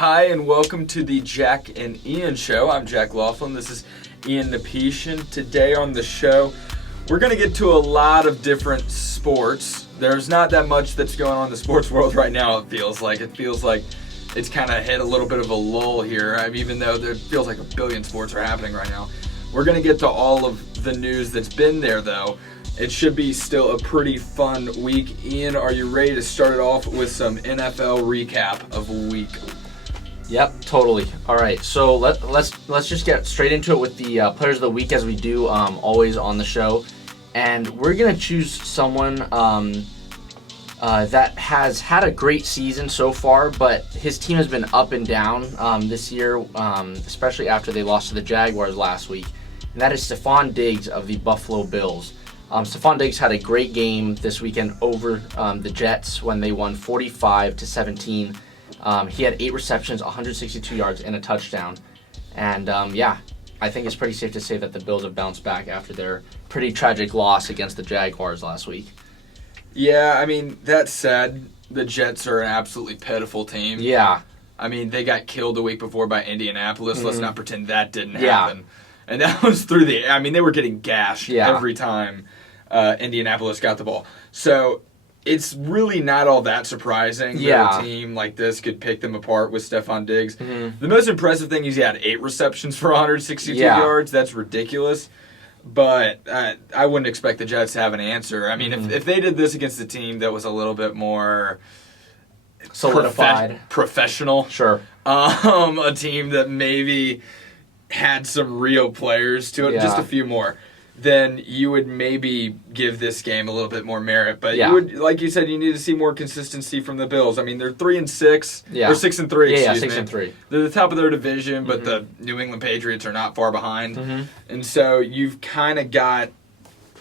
Hi, and welcome to the Jack and Ian Show. I'm Jack Laughlin. This is Ian Napetian. Today on the show, we're going to get to a lot of different sports. There's not that much that's going on in the sports world right now, it feels like. It feels like it's kind of hit a little bit of a lull here, even though it feels like a billion sports are happening right now. We're going to get to all of the news that's been there, though. It should be still a pretty fun week. Ian, are you ready to start it off with some NFL recap of a week? Yep, totally. All right, so let's just get straight into it with the players of the week, as we do always on the show, and we're gonna choose someone that has had a great season so far, but his team has been up and down this year, especially after they lost to the Jaguars last week, and that is Stefon Diggs of the Buffalo Bills. Stefon Diggs had a great game this weekend over the Jets when they won 45-17. He had 8 receptions, 162 yards, and a touchdown. And I think it's pretty safe to say that the Bills have bounced back after their pretty tragic loss against the Jaguars last week. Yeah, I mean, that said, the Jets are an absolutely pitiful team. Yeah. I mean, they got killed the week before by Indianapolis. Mm-hmm. Let's not pretend that didn't happen. And that was through they were getting gashed every time Indianapolis got the ball. So it's really not all that surprising that a team like this could pick them apart with Stefon Diggs. Mm-hmm. The most impressive thing is he had 8 receptions for 162 yards. That's ridiculous. But I wouldn't expect the Jets to have an answer. I mean, if they did this against a team that was a little bit more solidified, professional, sure, a team that maybe had some real players to it, just a few more, then you would maybe give this game a little bit more merit. But you would, like you said, you need to see more consistency from the Bills. I mean, they're 3-6, or 6-3. Yeah, 6-3. They're the top of their division, but the New England Patriots are not far behind, and so you've kind of got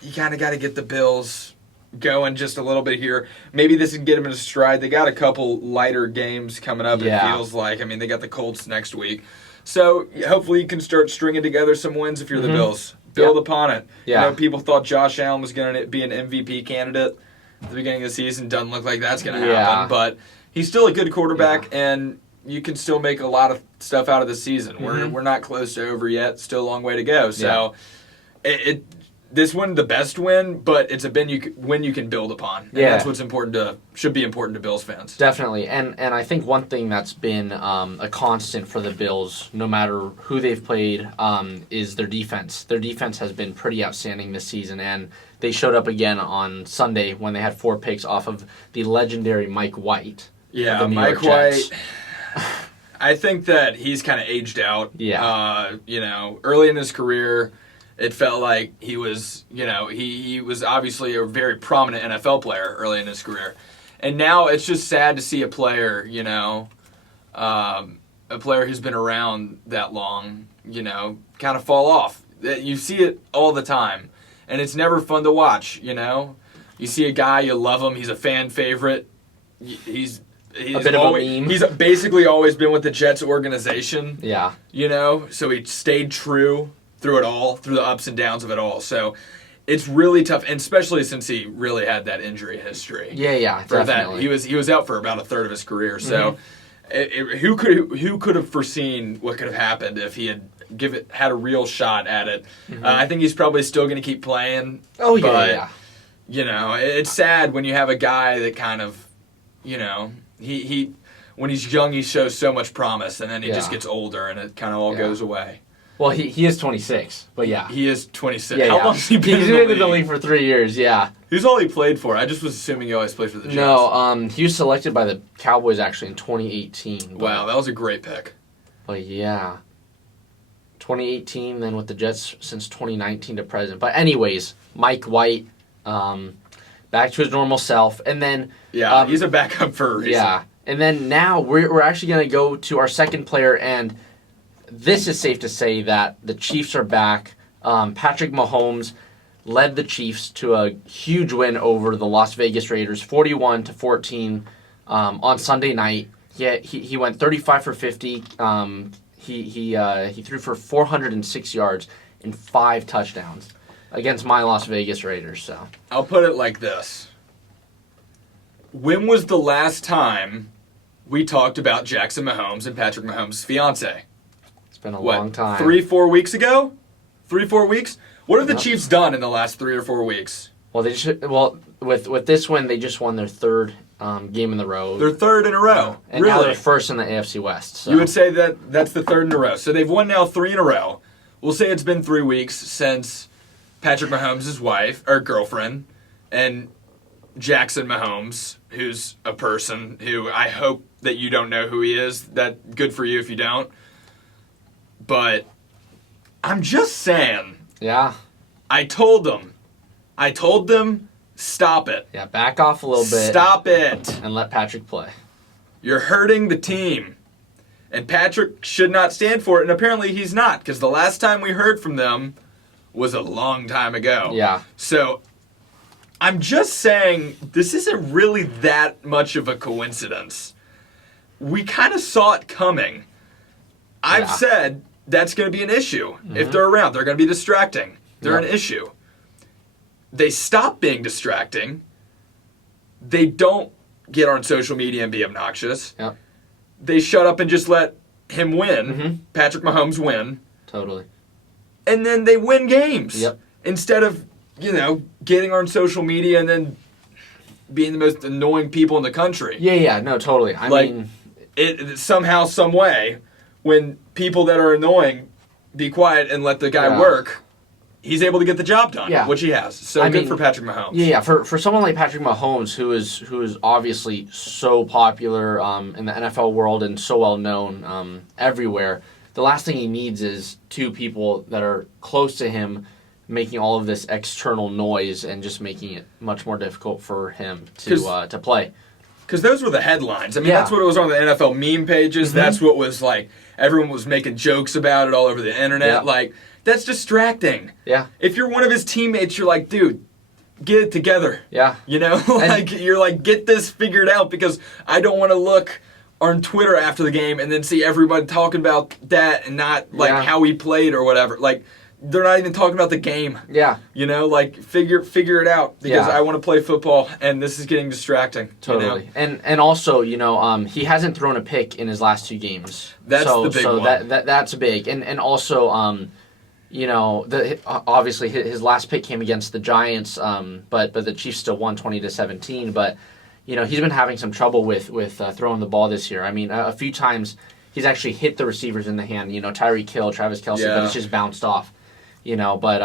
to get the Bills going just a little bit here. Maybe this can get them in a stride. They got a couple lighter games coming up. It feels like. I mean, they got the Colts next week. So hopefully you can start stringing together some wins if you're the Bills. Build upon it. Yeah. You know, people thought Josh Allen was going to be an MVP candidate at the beginning of the season. Doesn't look like that's going to happen. But he's still a good quarterback, and you can still make a lot of stuff out of the season. We're not close to over yet. Still a long way to go. So this wasn't the best win, but it's a win you can build upon. And that's what's should be important to Bills fans. Definitely. And I think one thing that's been a constant for the Bills, no matter who they've played, is their defense. Their defense has been pretty outstanding this season, and they showed up again on Sunday when they had 4 picks off of the legendary Mike White. Yeah, Mike White. I think that he's kind of aged out. Yeah. Early in his career, it felt like he was, he was obviously a very prominent NFL player early in his career. And now it's just sad to see a player, a player who's been around that long, kind of fall off. You see it all the time. And it's never fun to watch, You see a guy, you love him, he's a fan favorite. He's a bit of a meme. He's basically always been with the Jets organization. Yeah. So he stayed true through it all, through the ups and downs of it all. So it's really tough, and especially since he really had that injury history. Yeah, definitely. He was out for about a third of his career. So who could have foreseen what could have happened if he had had a real shot at it? I think he's probably still going to keep playing. Oh yeah. But, it's sad when you have a guy that kind of, he when he's young he shows so much promise, and then he just gets older and it kind of all goes away. Well, he is 26, but yeah. He is 26. Yeah, How long has he been in the league for 3 years, yeah. Who's all he played for? I just was assuming he always played for the Jets. No, he was selected by the Cowboys, actually, in 2018. Wow, that was a great pick. But yeah. 2018, then with the Jets since 2019 to present. But anyways, Mike White, back to his normal self. And then... Yeah, he's a backup for a reason. Yeah. And then now we're actually going to go to our second player, and this is safe to say that the Chiefs are back. Patrick Mahomes led the Chiefs to a huge win over the Las Vegas Raiders, 41-14 on Sunday night. He went 35 for 50. He threw for 406 yards and 5 touchdowns against my Las Vegas Raiders. So I'll put it like this: when was the last time we talked about Jackson Mahomes and Patrick Mahomes' fiance. It's been a long time. 3-4 weeks ago? 3-4 weeks? What have the Chiefs done in the last 3 or 4 weeks? Well, with this win, they just won their third game in the row. Their third in a row. And now they're first in the AFC West. So. You would say that's the third in a row. So they've won now 3 in a row. We'll say it's been 3 weeks since Patrick Mahomes' wife, or girlfriend, and Jackson Mahomes, who's a person who I hope that you don't know who he is. That good for you if you don't. But I'm just saying. Yeah. I told them, stop it. Yeah, back off a little bit. Stop it. And let Patrick play. You're hurting the team. And Patrick should not stand for it, and apparently he's not, because the last time we heard from them was a long time ago. Yeah. So, I'm just saying, this isn't really that much of a coincidence. We kind of saw it coming. I've said that's going to be an issue. If they're around, they're going to be distracting. They're an issue. They stop being distracting. They don't get on social media and be obnoxious. Yep. They shut up and just let him win. Patrick Mahomes win. Totally. And then they win games. Yep. Instead of, getting on social media and then being the most annoying people in the country. Yeah, no, totally. I mean, it somehow, some way, when people that are annoying be quiet and let the guy work, he's able to get the job done, which he has. So good for Patrick Mahomes. Yeah, for someone like Patrick Mahomes, who is obviously so popular in the NFL world and so well known everywhere, the last thing he needs is 2 people that are close to him making all of this external noise and just making it much more difficult for him to play. Because those were the headlines. I mean, that's what it was on the NFL meme pages. That's what was like, everyone was making jokes about it all over the internet. Yeah. Like, that's distracting. Yeah. If you're one of his teammates, you're like, dude, get it together. Yeah. You're like, get this figured out, because I don't want to look on Twitter after the game and then see everybody talking about that and not, how he played or whatever. Like, they're not even talking about the game. Yeah. Figure it out, because I want to play football and this is getting distracting. Totally. And also, he hasn't thrown a pick in his last 2 games. That's the big one. That's big. And also, obviously his last pick came against the Giants, but the Chiefs still won 20-17. But he's been having some trouble with throwing the ball this year. I mean, a few times he's actually hit the receivers in the hand. Tyreek Hill, Travis Kelce, but it's just bounced off. But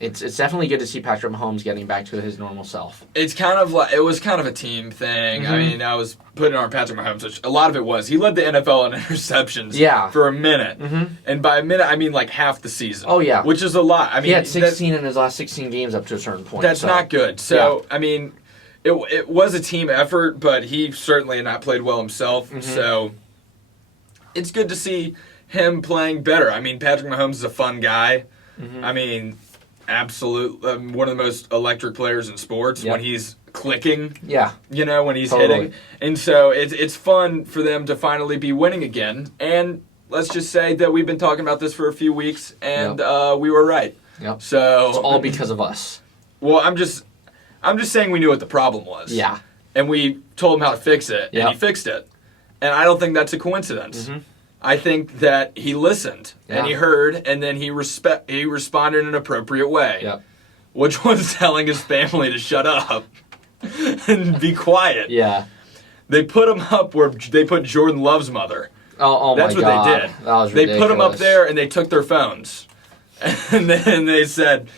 it's definitely good to see Patrick Mahomes getting back to his normal self. It's kind of like, it was kind of a team thing. I mean, I was putting it on Patrick Mahomes, which a lot of it was. He led the NFL in interceptions for a minute. And by a minute, I mean like half the season. Oh, yeah. Which is a lot. I mean, he had 16 in his last 16 games up to a certain point. That's not good. So, I mean, it was a team effort, but he certainly had not played well himself. So, it's good to see him playing better. I mean, Patrick Mahomes is a fun guy. I mean, absolutely one of the most electric players in sports when he's clicking. Yeah. When he's hitting. And so it's fun for them to finally be winning again. And let's just say that we've been talking about this for a few weeks, and we were right. Yep. So it's all because of us. Well, I'm just saying we knew what the problem was. Yeah. And we told him how to fix it, and he fixed it. And I don't think that's a coincidence. I think that he listened and he heard, and then he responded in an appropriate way, which was telling his family to shut up and be quiet. Yeah, they put him up where they put Jordan Love's mother. Oh that's my what God. They did. That was ridiculous. They put him up there and they took their phones, and then they said,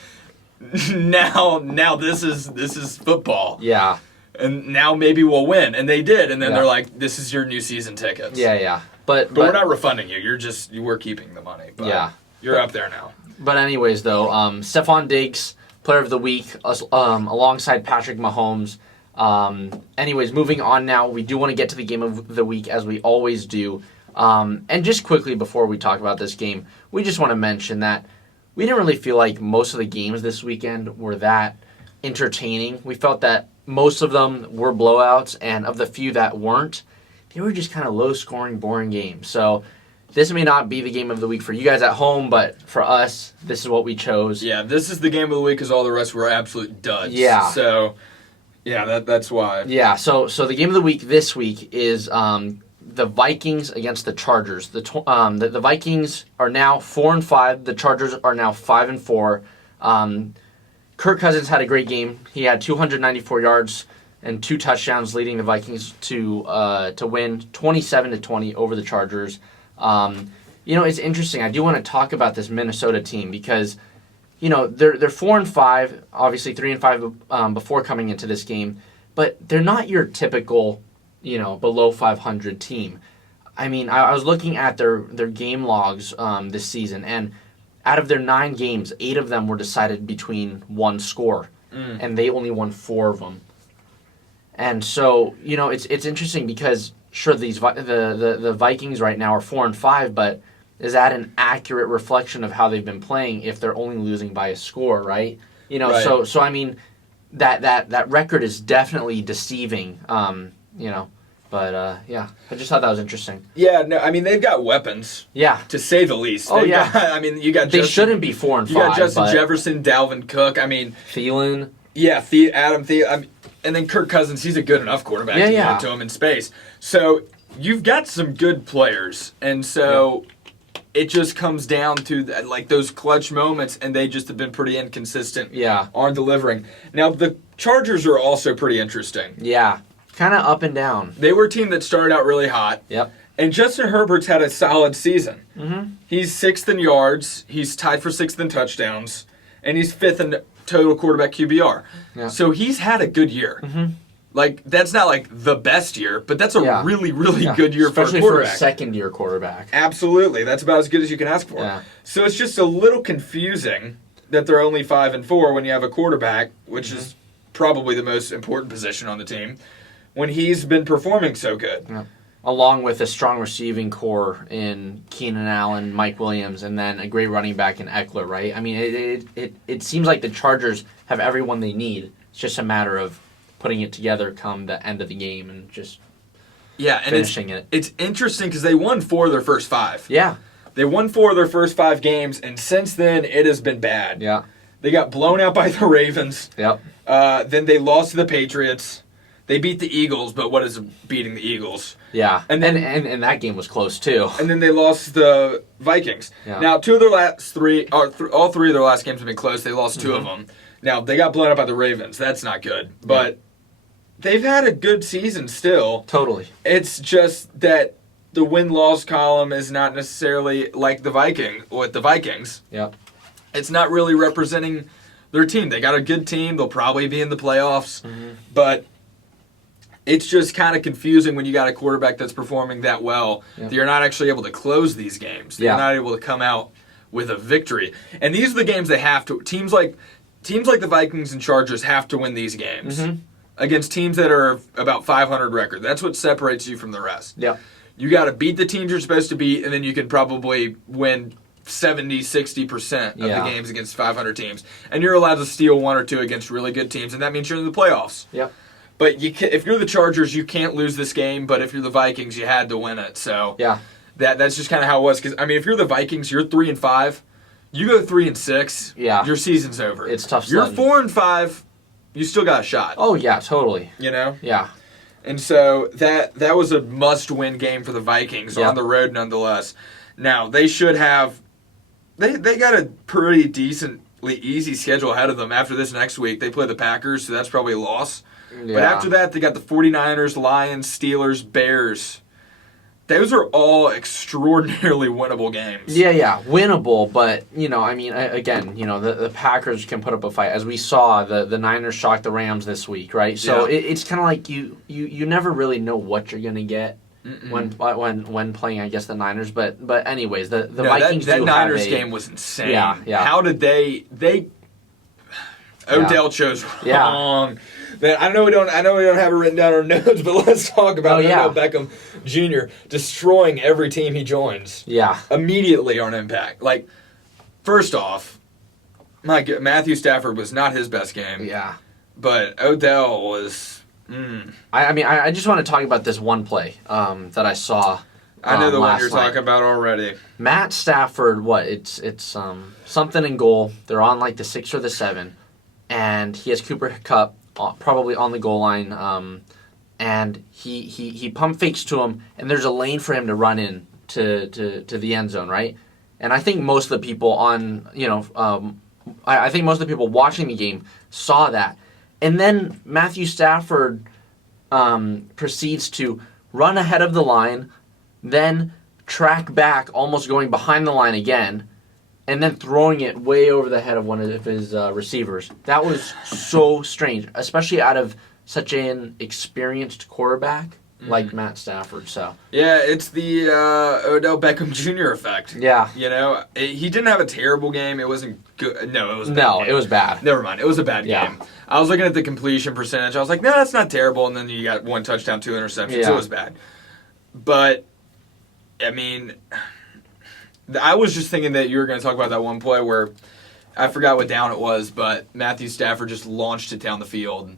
"Now this is football." Yeah. And now maybe we'll win, and they did, and then they're like, "This is your new season tickets." Yeah. But we're not refunding you. We're keeping the money. But you're up there now. But anyways, though, Stephon Diggs, Player of the Week, alongside Patrick Mahomes. Anyways, moving on now. We do want to get to the game of the week, as we always do. And just quickly before we talk about this game, we just want to mention that we didn't really feel like most of the games this weekend were that entertaining. We felt that most of them were blowouts, and of the few that weren't, they were just kind of low-scoring, boring games. So this may not be the game of the week for you guys at home, but for us, this is what we chose. Yeah, this is the game of the week because all the rest were absolute duds. Yeah. So, yeah, that's why. Yeah, so the game of the week this week is the the Vikings against the Chargers. The Vikings are now 4-5. The Chargers are now 5-4. Kirk Cousins had a great game. He had 294 yards and 2 touchdowns, leading the Vikings to win 27-20 over the Chargers. It's interesting. I do want to talk about this Minnesota team because, they're 4-5, obviously 3-5 before coming into this game, but they're not your typical, below 500 team. I mean, I was looking at their game logs this season, and out of their 9 games, 8 of them were decided between one score, and they only won 4 of them. And so, it's interesting because sure, the Vikings right now are 4-5, but is that an accurate reflection of how they've been playing if they're only losing by a score, right? Right. So I mean, that record is definitely deceiving, But I just thought that was interesting. Yeah, no, I mean they've got weapons. Yeah, to say the least. Oh yeah. You got. They shouldn't be 4-5. You got Justin Jefferson, Dalvin Cook. I mean, Thielen. Yeah, Adam Thielen. And then Kirk Cousins. He's a good enough quarterback to get it to him in space. So you've got some good players, and so it just comes down to those clutch moments, and they just have been pretty inconsistent. On delivering. Now the Chargers are also pretty interesting. Yeah. Kind of up and down. They were a team that started out really hot. Yep. And Justin Herbert's had a solid season. Mm-hmm. He's 6th in yards. He's tied for 6th in touchdowns. And he's 5th in total quarterback QBR. Yeah. So he's had a good year. Mm-hmm. That's not the best year, but that's a really, really good year for a quarterback. Especially for a second-year quarterback. Absolutely. That's about as good as you can ask for. Yeah. So it's just a little confusing that they're only 5-4 when you have a quarterback, which is probably the most important position on the team, when he's been performing so good. Yeah. Along with a strong receiving core in Keenan Allen, Mike Williams, and then a great running back in Eckler, right? I mean, it seems like the Chargers have everyone they need. It's just a matter of putting it together come the end of the game and just finishing it. It's interesting because they won 4 of their first 5. Yeah. They won 4 of their first 5 games, and since then, it has been bad. Yeah. They got blown out by the Ravens. Yep. Then they lost to the Patriots. They beat the Eagles, but what is beating the Eagles? Yeah, and then and that game was close too. And then they lost the Vikings. Yeah. Now, 2 of their last 3, or all 3 of their last games have been close. They lost 2 of them. Now they got blown up by the Ravens. That's not good, but they've had a good season still. Totally. It's just that the win-loss column is not necessarily like the Vikings. Yeah. It's not really representing their team. They got a good team. They'll probably be in the playoffs, but it's just kind of confusing when you got a quarterback that's performing that well that you're not actually able to close these games. You're not able to come out with a victory. And these are the games they have to. Teams like the Vikings and Chargers have to win these games against teams that are about 500 record. That's what separates you from the rest. Yeah. You got to beat the teams you're supposed to beat, and then you can probably win 70-60% of the games against 500 teams. And you're allowed to steal 1 or 2 against really good teams, and that means you're in the playoffs. Yep. But if you're the Chargers, you can't lose this game. But if you're the Vikings, you had to win it. So that's just kind of how it was. Because if you're the Vikings, you're 3-5. You go 3-6. Yeah, your season's over. It's tough. You're 4-5. You still got a shot. Oh yeah, totally. Yeah. And so that was a must-win game for the Vikings on the road, nonetheless. Now they should have. They got a pretty decently easy schedule ahead of them. After this next week, they play the Packers, so that's probably a loss. Yeah. But after that, they got the 49ers, Lions, Steelers, Bears. Those are all extraordinarily winnable games. Yeah, winnable. But, again, the Packers can put up a fight. As we saw, the Niners shocked the Rams this week, right? So it's kind of like you never really know what you're going to get when playing, I guess, the Niners. But anyways, the Vikings that Niners game was insane. Yeah. How did they Odell chose wrong. Yeah. I know we don't have it written down in our notes, but let's talk about Odell Beckham Jr. destroying every team he joins. Yeah. Immediately on impact. First off, Matthew Stafford was not his best game. Yeah. But Odell was. I just want to talk about this one play that I saw. I know the one you're talking about already. Matt Stafford, it's something in goal. They're on the 6 or the 7, and he has Cooper Kupp probably on the goal line, and he pump fakes to him, and there's a lane for him to run in to the end zone, right? And I think most of the people I think most of the people watching the game saw that. And then Matthew Stafford proceeds to run ahead of the line, then track back, almost going behind the line again, and then throwing it way over the head of one of his receivers. That was so strange, especially out of such an experienced quarterback like Matt Stafford. So yeah, it's the Odell Beckham Jr. effect. Yeah. He didn't have a terrible game. It wasn't good. No, it was bad. No, it was bad. Never mind. It was a bad game. I was looking at the completion percentage. I was like, no, that's not terrible. And then you got 1 touchdown, 2 interceptions. Yeah. It was bad. But, I mean, I was just thinking that you were going to talk about that one play where I forgot what down it was, but Matthew Stafford just launched it down the field.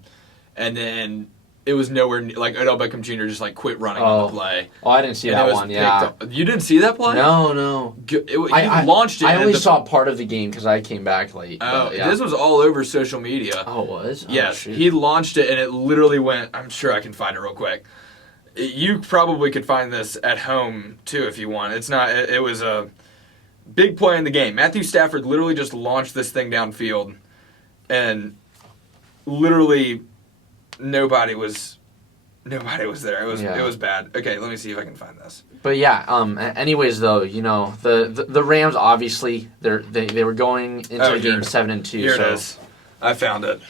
And then it was nowhere like Odell Beckham Jr. just like quit running on the play. Oh, I didn't see that one. Yeah, you didn't see that play? No. He launched it. I only saw part of the game because I came back late. Oh, yeah. This was all over social media. Oh, it was? Yes, he launched it and it literally went. I'm sure I can find it real quick. You probably could find this at home too if you want. It's not. It was a big play in the game. Matthew Stafford literally just launched this thing downfield, and literally. Nobody was there. It was bad. Okay, let me see if I can find this. But yeah, anyways though, the Rams obviously they were going into the game 7-2. Here it is. I found it.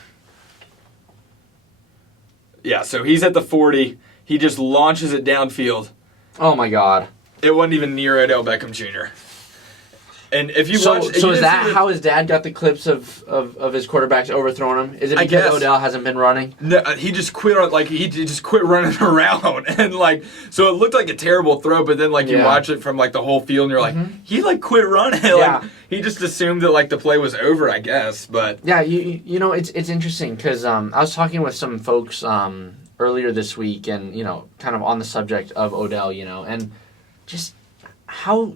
Yeah, so he's at the 40. He just launches it downfield. Oh my God. It wasn't even near Odell Beckham Jr. And if you watch, so is that how his dad got the clips of his quarterbacks overthrowing him? Is it because Odell hasn't been running? No, he just quit running around, and so it looked like a terrible throw. But then you watch it from the whole field, and you're like, he quit running. He just assumed that the play was over, I guess. But yeah, it's interesting because I was talking with some folks earlier this week, and kind of on the subject of Odell, and just how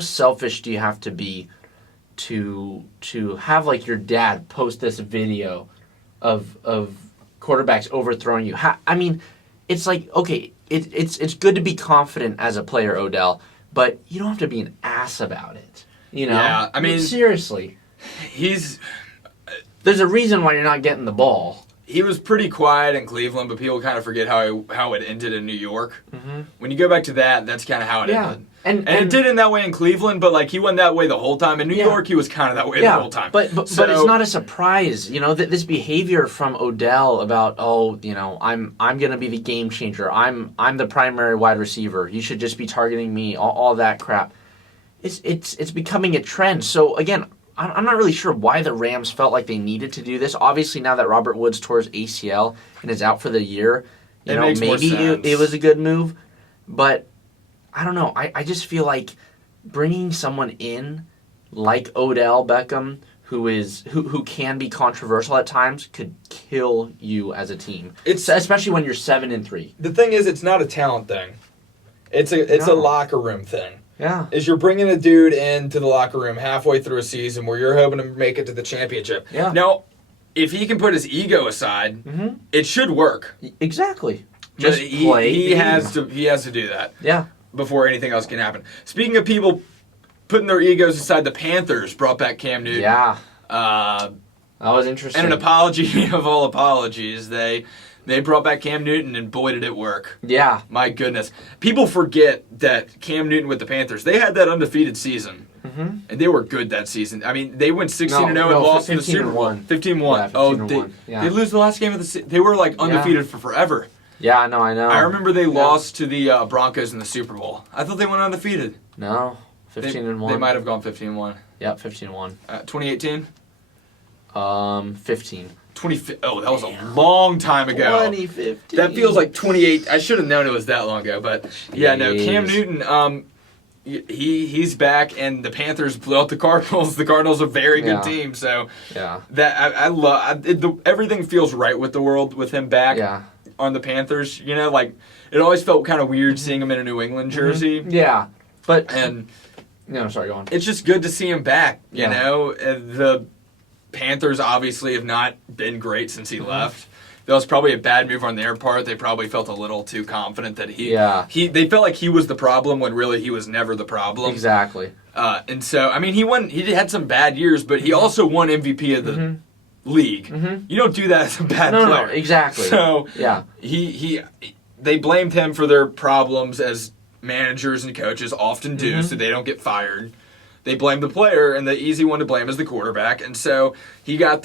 selfish do you have to be to have your dad post this video of quarterbacks overthrowing you? I mean, it's okay, it's good to be confident as a player, Odell, but you don't have to be an ass about it. Yeah, I mean, seriously, there's a reason why you're not getting the ball. He was pretty quiet in Cleveland, but people kind of forget how it ended in New York. Mm-hmm. When you go back to that's kind of how it ended. And it did in that way in Cleveland, but he went that way the whole time. In New York, he was kind of that way the whole time. But it's not a surprise, this behavior from Odell about I'm gonna be the game changer. I'm the primary wide receiver. You should just be targeting me. All that crap. It's becoming a trend. So again, I'm not really sure why the Rams felt like they needed to do this. Obviously, now that Robert Woods tore his ACL and is out for the year, maybe it was a good move. But I don't know. I just feel like bringing someone in like Odell Beckham, who can be controversial at times, could kill you as a team. Especially when you're 7-3. The thing is, it's not a talent thing. It's a locker room thing. Yeah. Is you're bringing a dude into the locker room halfway through a season where you're hoping to make it to the championship. Yeah. Now, if he can put his ego aside, it should work. Exactly. Just play. He has to do that. Yeah. Before anything else can happen. Speaking of people putting their egos aside, the Panthers brought back Cam Newton. Yeah. That was interesting. And an apology of all apologies. They brought back Cam Newton, and boy, did it work. Yeah. My goodness. People forget that Cam Newton with the Panthers, they had that undefeated season. Mm-hmm. And they were good that season. I mean, they went 16-0 and lost in the Super Bowl. 15-1. Yeah, they lose the last game of the season. They were undefeated for forever. Yeah, I know. I remember they lost to the Broncos in the Super Bowl. I thought they went undefeated. No, 15-1. They might have gone 15-1. Yep, 15-1. 2018? 15. That was a long time ago. 2015. That feels like 28. I should have known it was that long ago, but Cam Newton, he's back, and the Panthers blew out the Cardinals. The Cardinals are a very good team, so that I love. Everything feels right with the world with him back on the Panthers. It always felt kind of weird seeing him in a New England jersey. Yeah, but sorry, go on. It's just good to see him back. The Panthers obviously have not been great since he left. that was probably a bad move on their part. They probably felt a little too confident that they felt like he was the problem when really he was never the problem. Exactly. And so, I mean, he had some bad years, but he also won MVP of the league. You don't do that as a bad player. No, exactly. So yeah, they blamed him for their problems, as managers and coaches often do, so they don't get fired. They blame the player, and the easy one to blame is the quarterback. And so he got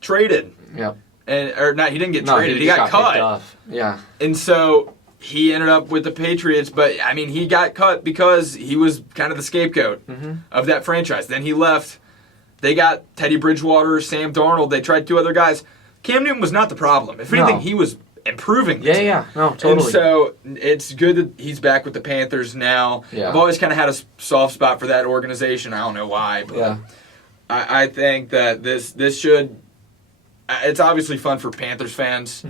traded. Yep. He didn't get traded. He got cut. Yeah. And so he ended up with the Patriots, but I mean, he got cut because he was kind of the scapegoat of that franchise. Then he left. They got Teddy Bridgewater, Sam Darnold. They tried 2 other guys. Cam Newton was not the problem. If anything, he was improving the team. Yeah. No, totally. And so it's good that he's back with the Panthers now. Yeah. I've always kind of had a soft spot for that organization. I don't know why, but I think that this should. It's obviously fun for Panthers fans,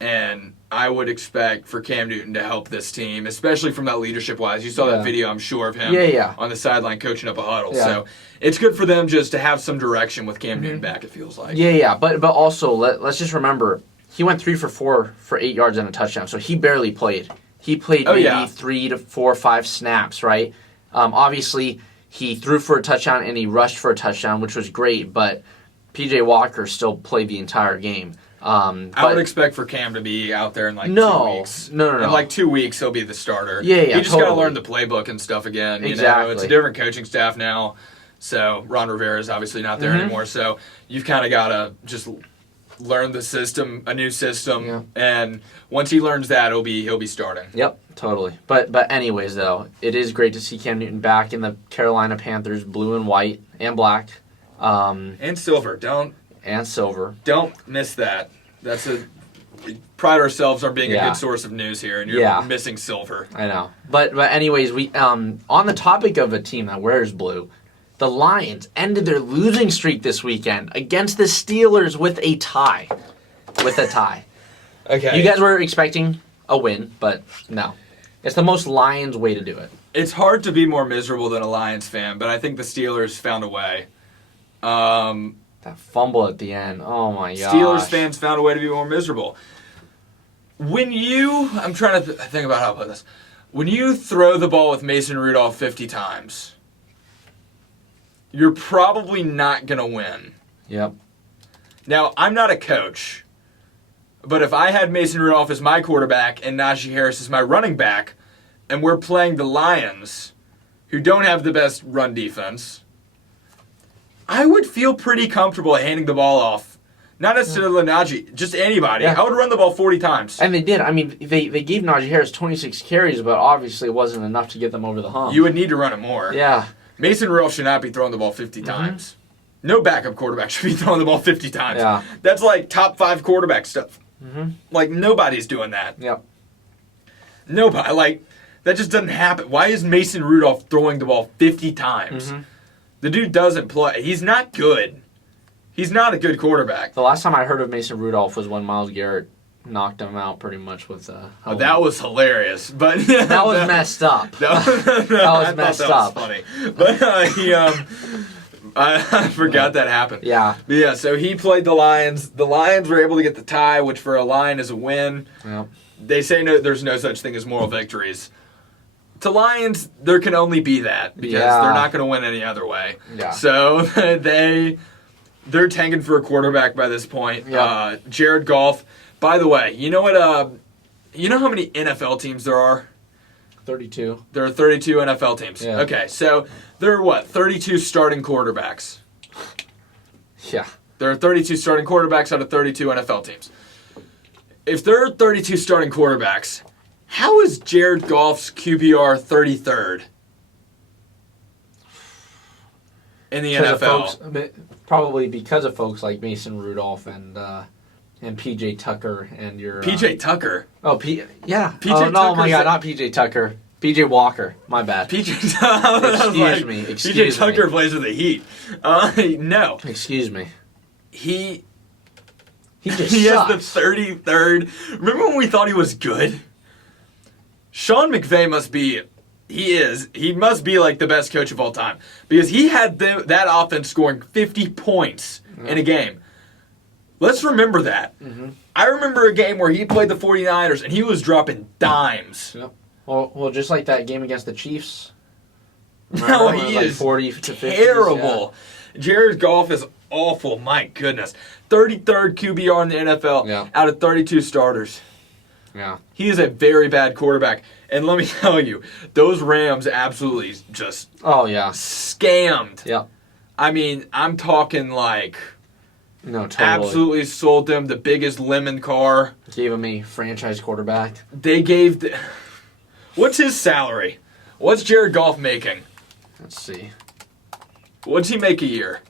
and I would expect for Cam Newton to help this team, especially from that leadership-wise. You saw that video, I'm sure, of him on the sideline coaching up a huddle. Yeah. So it's good for them just to have some direction with Cam Newton back, it feels like. Yeah. But also, let's just remember, he went 3 for 4 for 8 yards and a touchdown, so he barely played. He played maybe 3 to 4 or 5 snaps, right? Obviously, he threw for a touchdown and he rushed for a touchdown, which was great, but P.J. Walker still played the entire game. I would expect for Cam to be out there in 2 weeks. No. In 2 weeks, he'll be the starter. Yeah, He just got to learn the playbook and stuff again. Exactly. It's a different coaching staff now. So Ron Rivera is obviously not there anymore. So you've kind of got to just learn the system, a new system. Yeah. And once he learns that, he'll be starting. Yep, totally. But anyways, though, it is great to see Cam Newton back in the Carolina Panthers, blue and white and black. And silver. Don't miss that. We pride ourselves on being a good source of news here, and you're missing silver. I know. But anyways, we on the topic of a team that wears blue, the Lions ended their losing streak this weekend against the Steelers with a tie. Okay. You guys were expecting a win, but no. It's the most Lions way to do it. It's hard to be more miserable than a Lions fan, but I think the Steelers found a way. That fumble at the end. Oh my gosh. Steelers fans found a way to be more miserable. I'm trying to think about how to put this. When you throw the ball with Mason Rudolph 50 times, you're probably not going to win. Yep. Now, I'm not a coach, but if I had Mason Rudolph as my quarterback and Najee Harris as my running back, and we're playing the Lions, who don't have the best run defense, I would feel pretty comfortable handing the ball off. Not necessarily Najee, just anybody. Yeah. I would run the ball 40 times. And they did. I mean, they gave Najee Harris 26 carries, but obviously it wasn't enough to get them over the hump. You would need to run it more. Yeah. Mason Rudolph should not be throwing the ball 50 times. No backup quarterback should be throwing the ball 50 times. Yeah. That's like top 5 quarterback stuff. Like, nobody's doing that. Yep. Nobody. Like, that just doesn't happen. Why is Mason Rudolph throwing the ball 50 times? The dude doesn't play. He's not good. He's not a good quarterback. The last time I heard of Mason Rudolph was when Myles Garrett knocked him out pretty much with that was hilarious. But that was messed up. That was messed up. Funny. But I forgot that happened. Yeah. But yeah, so he played the Lions. The Lions were able to get the tie, which for a Lion is a win. Yep. They say there's no such thing as moral victories. To Lions, there can only be that because they're not going to win any other way. Yeah. So they're tanking for a quarterback by this point. Yep. Jared Goff. By the way, you know what? You know how many NFL teams there are? 32. There are 32 NFL teams. Yeah. Okay, so there are 32 starting quarterbacks. Yeah. There are 32 starting quarterbacks out of 32 NFL teams. If there are 32 starting quarterbacks, how is Jared Goff's QBR 33rd in the NFL? Probably because of folks like Mason Rudolph and PJ Tucker and your PJ Tucker. Oh, yeah. PJ oh, no, Tucker's my God, not PJ Tucker. PJ Walker. My bad. Excuse me. PJ Tucker plays with the Heat. No. Excuse me. He has the 33rd. Remember when we thought he was good? Sean McVay must be like the best coach of all time because he had that offense scoring 50 points in a game. Let's remember that. Mm-hmm. I remember a game where he played the 49ers and he was dropping dimes. Yep. Well, just like that game against the Chiefs. No, Remember? he Like is 40 to 50s, terrible. Jared Goff is awful. My goodness. 33rd QBR in the NFL out of 32 starters. Yeah. He is a very bad quarterback. And let me tell you, those Rams absolutely just scammed. Yep. I mean, I'm talking like No, totally. absolutely sold them the biggest lemon car. Gave him a franchise quarterback. They gave what's his salary? What's Jared Goff making? Let's see. What's he make a year?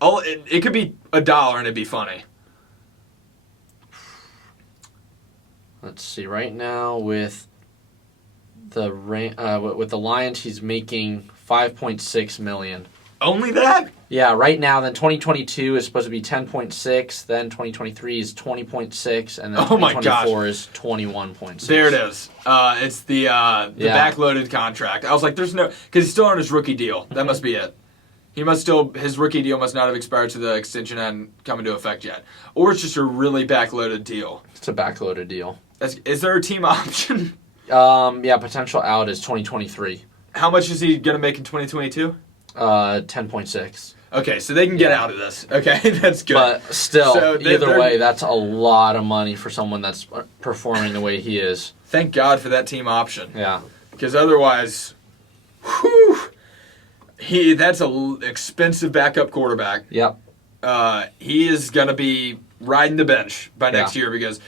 It could be $1 and it'd be funny. Let's see. Right now with the Lions, he's making $5.6 million. Only that? Yeah, right now. Then 2022 is supposed to be 10.6. Then 2023 is 20.6, and then 2024 is 21.6. There it is. It's the backloaded contract. I was like, there's no, because he's still on his rookie deal. That must be it. His rookie deal must not have expired, so the extension hadn't come into effect yet, or it's just a really backloaded deal. It's a backloaded deal. Is there a team option? Potential out is 2023. How much is he gonna make in 2022? 10.6. Okay, so they can get out of this. Okay, that's good. But still, So either way, that's a lot of money for someone that's performing the way he is. Thank God for that team option. Yeah. Because otherwise, that's an expensive backup quarterback. Yep. He is going to be riding the bench by next year because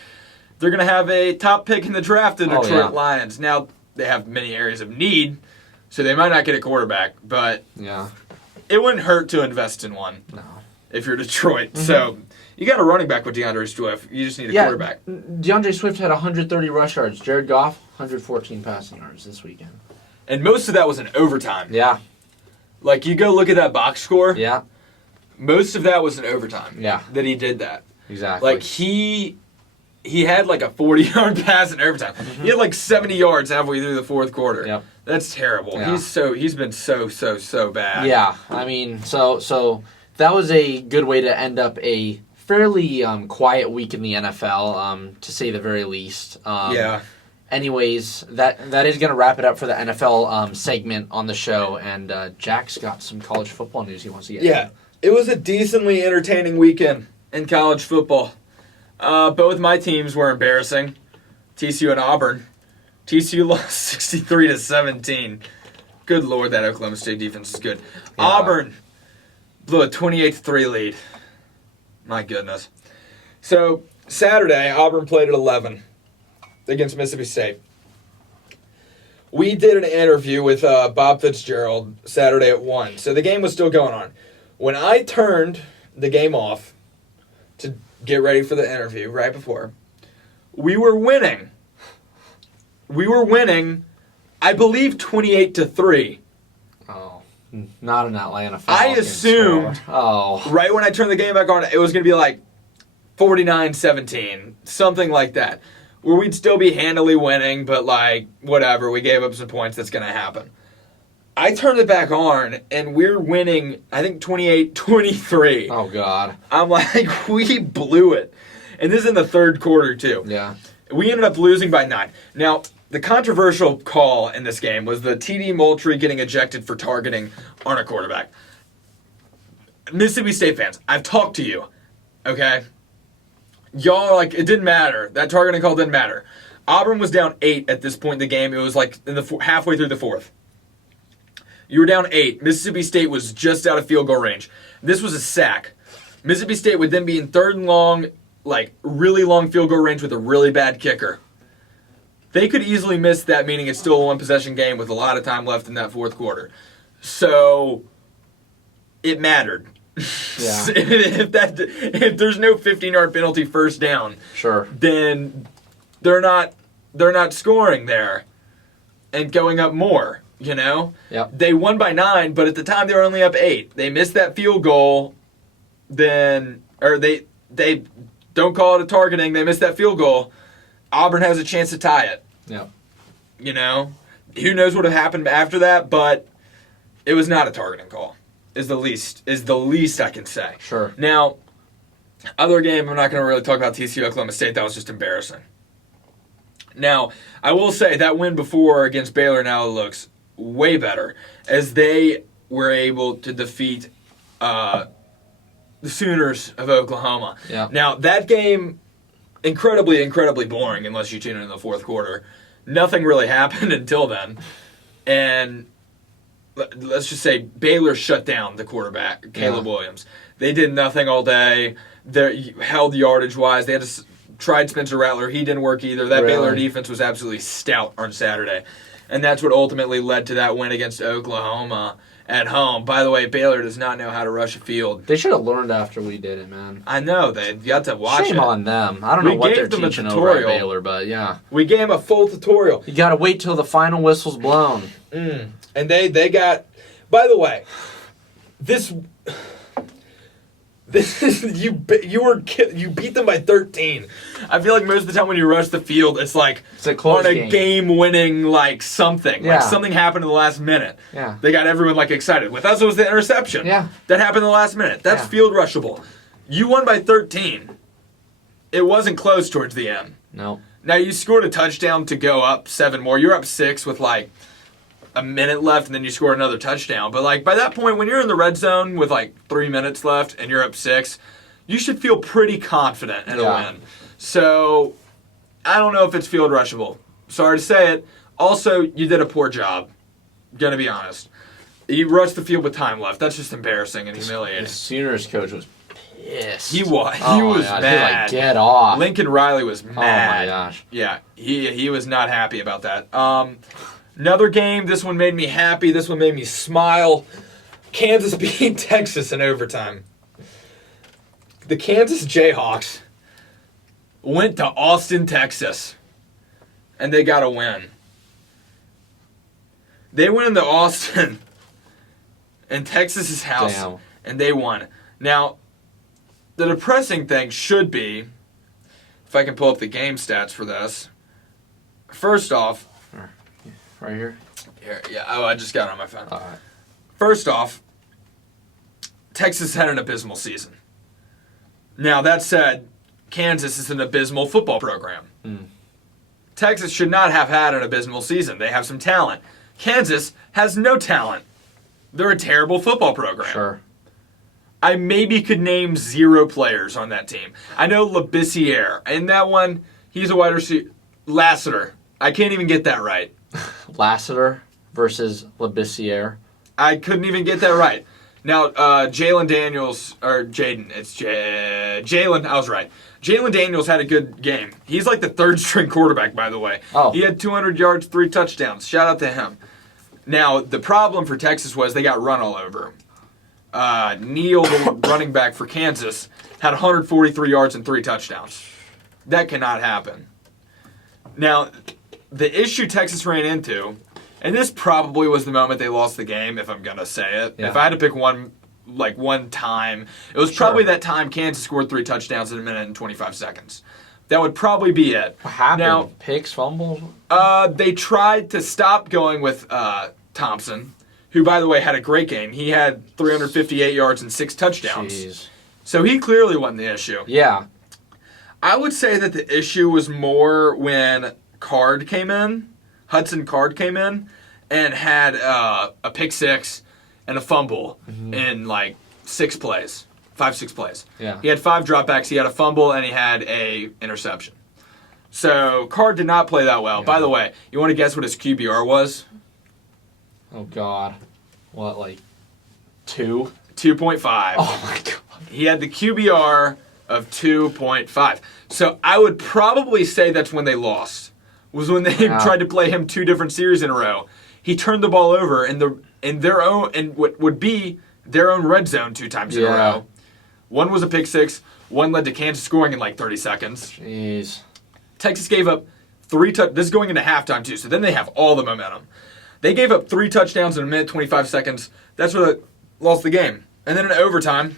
they're going to have a top pick in the draft, the Detroit Lions. Now, they have many areas of need, so they might not get a quarterback, but it wouldn't hurt to invest in one if you're Detroit. Mm-hmm. So you got a running back with DeAndre Swift. You just need a quarterback. DeAndre Swift had 130 rush yards. Jared Goff, 114 passing yards this weekend. And most of that was in overtime. Yeah. Like, you go look at that box score. Yeah. Most of that was in overtime. Yeah. That he did that. Exactly. Like, he had like a 40-yard pass in overtime. Mm-hmm. He had like 70 yards halfway through the fourth quarter. Yep. That's terrible. Yeah. He's been so bad. Yeah. I mean, so that was a good way to end up a fairly quiet week in the NFL, to say the very least. Anyways, that is going to wrap it up for the NFL segment on the show, and Jack's got some college football news he wants to get to. It was a decently entertaining weekend in college football. Both my teams were embarrassing, TCU and Auburn. TCU lost 63-17. Good Lord, that Oklahoma State defense is good. Yeah. Auburn blew a 28-3 lead. My goodness. So, Saturday, Auburn played at 11 against Mississippi State. We did an interview with Bob Fitzgerald Saturday at 1. So the game was still going on. When I turned the game off to get ready for the interview right before, we were winning. I believe 28-3. Oh, not an Atlanta Falcons I assumed right when I turned the game back on, it was going to be like 49-17, something like that. Where we'd still be handily winning, but like, whatever, we gave up some points, that's going to happen. I turned it back on, and we're winning, I think, 28-23. Oh, God. I'm like, we blew it. And this is in the third quarter, too. Yeah. We ended up losing by 9. Now, the controversial call in this game was the TD Moultrie getting ejected for targeting on a quarterback. Mississippi State fans, I've talked to you, okay? Y'all are like, it didn't matter. That targeting call didn't matter. Auburn was down 8 at this point in the game. It was like in the halfway through the fourth. You were down 8. Mississippi State was just out of field goal range. This was a sack. Mississippi State would then be in third and long, like really long field goal range with a really bad kicker. They could easily miss that, meaning it's still a one-possession game with a lot of time left in that fourth quarter. So, it mattered. Yeah. if there's no 15-yard penalty first down, sure, then they're not scoring there and going up more, you know? Yep. They won by 9, but at the time they were only up 8. They missed that field goal, they don't call it a targeting, they missed that field goal. Auburn has a chance to tie it. Yeah. You know? Who knows what would have happened after that, but it was not a targeting call. Is the least I can say. Sure. Now, Other game, I'm not going to really talk about TCU Oklahoma State. That was just embarrassing. Now, I will say that win before against Baylor now looks way better as they were able to defeat the Sooners of Oklahoma. Yeah. Now, that game, incredibly, incredibly boring unless you tune in the fourth quarter. Nothing really happened until then. And let's just say Baylor shut down the quarterback, Caleb Williams. They did nothing all day. They held yardage-wise. They had tried Spencer Rattler. He didn't work either. That Baylor defense was absolutely stout on Saturday. And that's what ultimately led to that win against Oklahoma at home. By the way, Baylor does not know how to rush a field. They should have learned after we did it, man. I know. They got to watch it. Shame on them. I don't know what they're teaching over at Baylor, but yeah. We gave them a full tutorial. You got to wait till the final whistle's blown. And they got... By the way, this is you beat them by 13. I feel like most of the time when you rush the field, it's like it's a close on a game-winning like something. Yeah. Like something happened in the last minute. Yeah. They got everyone like excited. With us, it was the interception. Yeah. That happened in the last minute. That's field rushable. You won by 13. It wasn't close towards the end. No. Now you scored a touchdown to go up 7 more. You're up 6 with like a minute left, and then you score another touchdown. But like by that point, when you're in the red zone with like 3 minutes left and you're up 6, you should feel pretty confident in a win. So I don't know if it's field rushable. Sorry to say it. Also, you did a poor job. Gonna be honest. You rushed the field with time left. That's just embarrassing and humiliating. The Sooners coach was pissed. He was. Oh He was God. mad. He was like, get off. Lincoln Riley was mad. Oh my gosh. Yeah, he was not happy about that. Another game, this one made me happy. This one made me smile. Kansas beat Texas in overtime. The Kansas Jayhawks went to Austin, Texas, and they got a win. They went into Austin in Texas's house, and they won. Now, the depressing thing should be, if I can pull up the game stats for this, first off, right here? Yeah. Oh, I just got it on my phone. All right. First off, Texas had an abysmal season. Now, that said, Kansas is an abysmal football program. Texas should not have had an abysmal season. They have some talent. Kansas has no talent. They're a terrible football program. Sure. I maybe could name 0 players on that team. I know Labissiere. In that one, he's a wide receiver. Lassiter. I can't even get that right. Lassiter versus Labissiere. I couldn't even get that right. Now, Jalen Daniels, or Jaden, it's Jalen, I was right. Jalen Daniels had a good game. He's like the 3rd-string quarterback, by the way. Oh. He had 200 yards, 3 touchdowns. Shout out to him. Now, the problem for Texas was they got run all over. Neal, the running back for Kansas, had 143 yards and 3 touchdowns. That cannot happen. Now, the issue Texas ran into, and this probably was the moment they lost the game, if I'm going to say it. Yeah. If I had to pick one time, it was probably that time Kansas scored 3 touchdowns in a minute and 25 seconds. That would probably be it. What happened? Now, Picks, fumbles? they tried to stop going with Thompson, who, by the way, had a great game. He had 358 yards and 6 touchdowns. Jeez. So he clearly wasn't the issue. Yeah. I would say that the issue was more when Hudson Card came in, and had a pick 6 and a fumble in like 6 plays. 5-6 plays. Yeah. He had 5 dropbacks, he had a fumble, and he had a interception. So Card did not play that well. Yeah. By the way, you want to guess what his QBR was? Oh, God. What, like 2? 2.5. Oh, my God. He had the QBR of 2.5. So I would probably say that's when they lost. Was when they tried to play him 2 different series in a row. He turned the ball over in what would be their own red zone 2 times in a row. One was a pick 6. One led to Kansas scoring in like 30 seconds. Jeez. Texas gave up 3 this is going into halftime too, so then they have all the momentum. They gave up 3 touchdowns in a minute, 25 seconds. That's what lost the game. And then in overtime,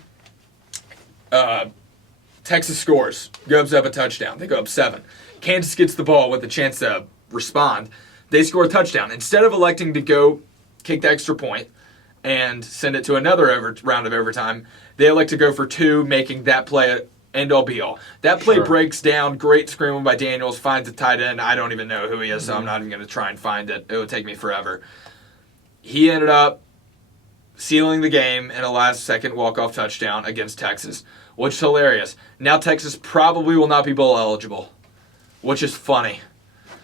Texas scores, goes up a touchdown. They go up 7. Kansas gets the ball with a chance to respond. They score a touchdown. Instead of electing to go kick the extra point and send it to another round of overtime, they elect to go for 2, making that play end-all, be-all. That play Sure. breaks down. Great screaming by Daniels. Finds a tight end. I don't even know who he is, so I'm not even going to try and find it. It would take me forever. He ended up sealing the game in a last-second walk-off touchdown against Texas, which is hilarious. Now Texas probably will not be bowl eligible, which is funny.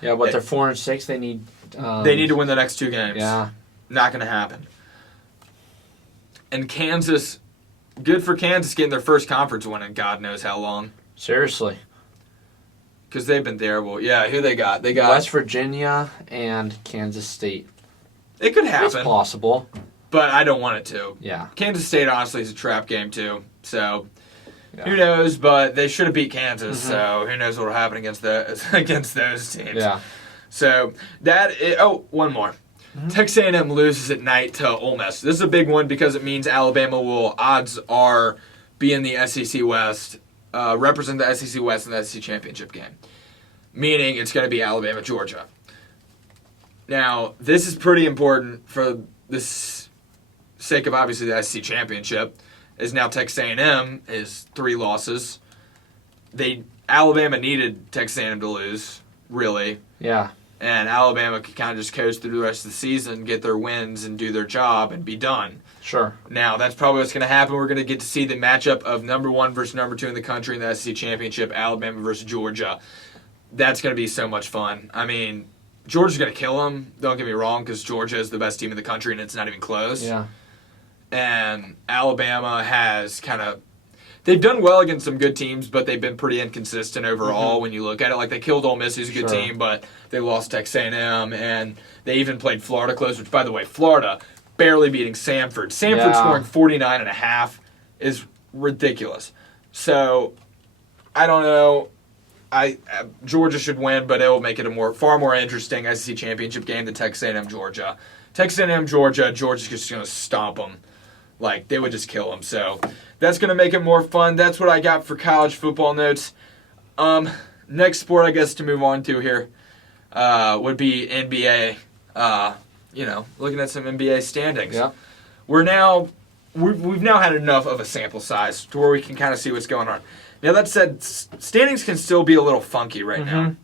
Yeah, but they're 4-6. They need. They need to win the next 2 games. Yeah. Not going to happen. And Kansas, good for Kansas getting their first conference win in God knows how long. Seriously. Because they've been terrible. Yeah, who they got? They got West Virginia and Kansas State. It could It's happen, possible. but I don't want it to. Yeah. Kansas State honestly is a trap game too. So Yeah. who knows? But they should have beat Kansas. So who knows what will happen against those teams? Yeah. So one more. Texas A&M loses at night to Ole Miss. This is a big one because it means Alabama will, odds are, be in the SEC West, represent the SEC West in the SEC Championship game. Meaning it's going to be Alabama, Georgia. Now, this is pretty important for this sake of obviously the SEC Championship, is now Texas A&M is 3 losses. Alabama needed Texas A&M to lose, really. Yeah. And Alabama could kind of just coast through the rest of the season, get their wins, and do their job, and be done. Sure. Now, that's probably what's going to happen. We're going to get to see the matchup of number 1 versus number 2 in the country in the SEC Championship, Alabama versus Georgia. That's going to be so much fun. I mean, Georgia's going to kill them, don't get me wrong, because Georgia is the best team in the country, and it's not even close. Yeah. And Alabama has kind of... They've done well against some good teams, but they've been pretty inconsistent overall when you look at it. Like, they killed Ole Miss, who's a good team, but they lost Texas A&M, and they even played Florida close, which, by the way, Florida barely beating Samford. Samford scoring 49.5 is ridiculous. So, I don't know. Georgia should win, but it will make it a far more interesting SEC championship game than Texas A&M Georgia. Texas A&M Georgia, Georgia's just going to stomp them. Like, they would just kill them. So, that's going to make it more fun. That's what I got for college football notes. Next sport, I guess, to move on to here would be NBA. Looking at some NBA standings. Yeah. We've now had enough of a sample size to where we can kind of see what's going on. Now, that said, standings can still be a little funky right now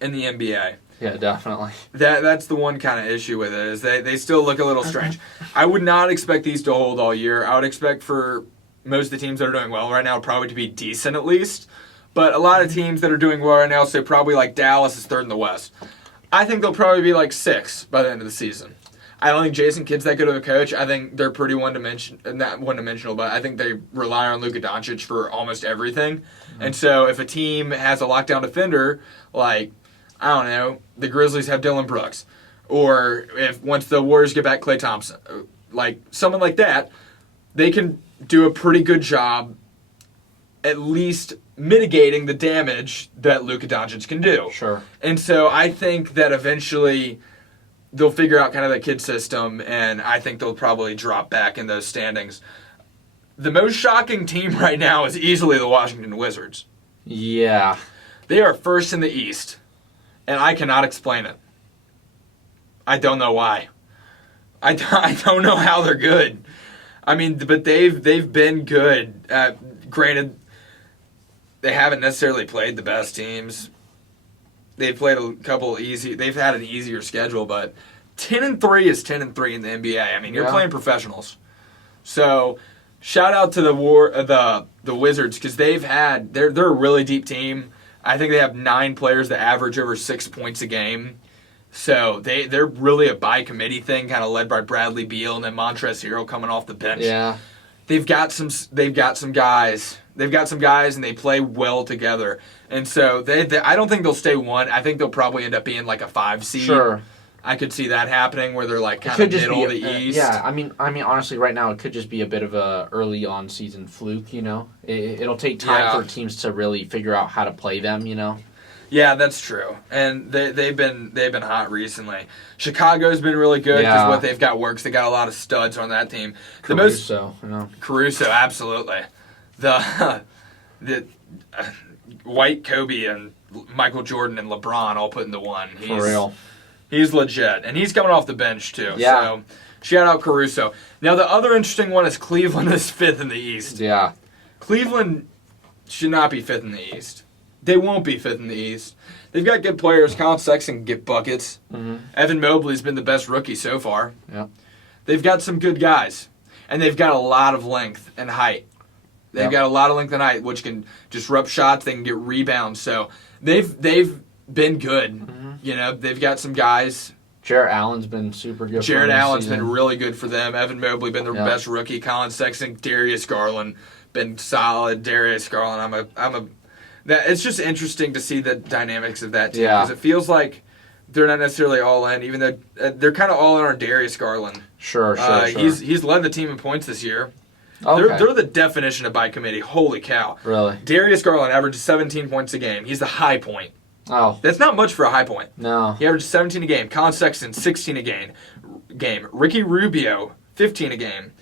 in the NBA. Yeah, definitely. That's the one kind of issue with it, is they still look a little strange. I would not expect these to hold all year. I would expect for most of the teams that are doing well right now probably to be decent at least. But a lot of teams that are doing well right now, say probably like Dallas is 3rd in the West. I think they'll probably be like 6 by the end of the season. I don't think Jason Kidd's that good of a coach. I think they're pretty not one-dimensional, but I think they rely on Luka Doncic for almost everything. And so if a team has a lockdown defender, like, I don't know, the Grizzlies have Dylan Brooks, or once the Warriors get back Klay Thompson, like someone like that, they can do a pretty good job at least mitigating the damage that Luka Doncic can do. Sure. And so I think that eventually they'll figure out kind of the kid system, and I think they'll probably drop back in those standings. The most shocking team right now is easily the Washington Wizards. Yeah. They are 1st in the East, and I cannot explain it. I don't know why. I don't know how they're good. I mean, but they've been good. Granted, they haven't necessarily played the best teams. They've played a couple easy. They've had an easier schedule, but 10-3 is 10-3 in the NBA. I mean, you're playing professionals. So, shout out to the Wizards, because they're a really deep team. I think they have 9 players that average over 6 points a game. So they're really a by committee thing, kind of led by Bradley Beal and then Montrezl Harrell coming off the bench. Yeah. They've got some guys. They've got some guys, and they play well together. And so I don't think they'll stay 1. I think they'll probably end up being like a 5 seed. Sure. I could see that happening, where they're like kind of middle of the East. Yeah, I mean, honestly, right now it could just be a bit of a early on season fluke. You know, it'll take time for teams to really figure out how to play them. You know. Yeah, that's true, and they've been hot recently. Chicago's been really good because what they've got works. They got a lot of studs on that team. Caruso, Caruso, absolutely. The White Kobe and Michael Jordan and LeBron all put into one. For real. He's legit, and he's coming off the bench too. Yeah. So shout out Caruso. Now the other interesting one is Cleveland is 5th in the East. Yeah. Cleveland should not be fifth in the East. They won't be fifth in the East. They've got good players. Colin Sexton can get buckets. Mm-hmm. Evan Mobley's been the best rookie so far. Yep. They've got some good guys, and they've got a lot of length and height. They've got a lot of length and height, which can disrupt shots. They can get rebounds. So they've been good. Mm-hmm. You know, they've got some guys. Jarrett Allen's been super good. Jarrett for them Allen's this season. been really good for them. Evan Mobley been their best rookie. Colin Sexton, Darius Garland been solid. Darius Garland, it's just interesting to see the dynamics of that team because it feels like they're not necessarily all in, even though they're kind of all in on Darius Garland. Sure. He's led the team in points this year. Okay. They're the definition of by committee. Holy cow! Really? Darius Garland averages 17 points a game. He's the high point. Oh. That's not much for a high point. No. He averages 17 a game. Colin Sexton, 16 a game. Ricky Rubio, 15 a game.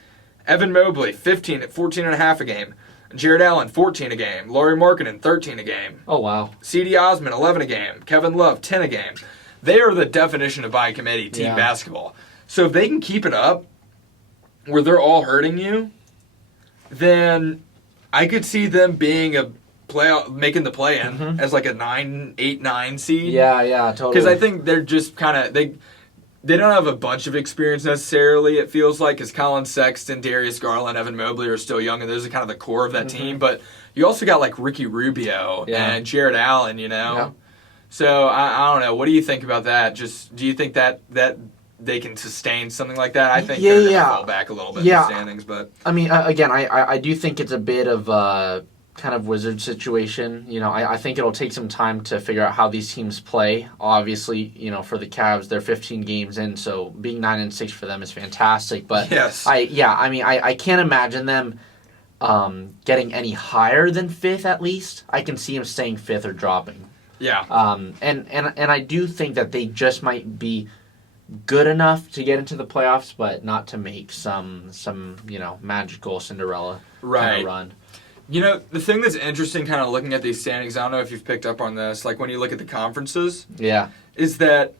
Evan Mobley, 14 and a half a game. Jarrett Allen, 14 a game. Lauri Markkanen, 13 a game. Oh, wow. C.D. Osman, 11 a game. Kevin Love, 10 a game. They are the definition of by committee team basketball. So if they can keep it up where they're all hurting you, then I could see them being making the play-in as like a 8-9 seed. Yeah, totally. Because I think they're just kind of they don't have a bunch of experience necessarily. It feels like because Colin Sexton, Darius Garland, Evan Mobley are still young, and those are kind of the core of that team. But you also got like Ricky Rubio and Jarrett Allen, you know. Yeah. So I don't know. What do you think about that? Just do you think that they can sustain something like that? I think they're going to fall back a little bit in the standings. But I mean, again, I do think it's a bit of a kind of wizard situation. You know, I think it'll take some time to figure out how these teams play. Obviously, you know, for the Cavs, they're 15 games in, so being 9-6 for them is fantastic. But I can't imagine them getting any higher than fifth at least. I can see them staying fifth or dropping. Yeah. And I do think that they just might be good enough to get into the playoffs, but not to make some magical Cinderella kind of run. You know, the thing that's interesting kind of looking at these standings, I don't know if you've picked up on this, like when you look at the conferences, is that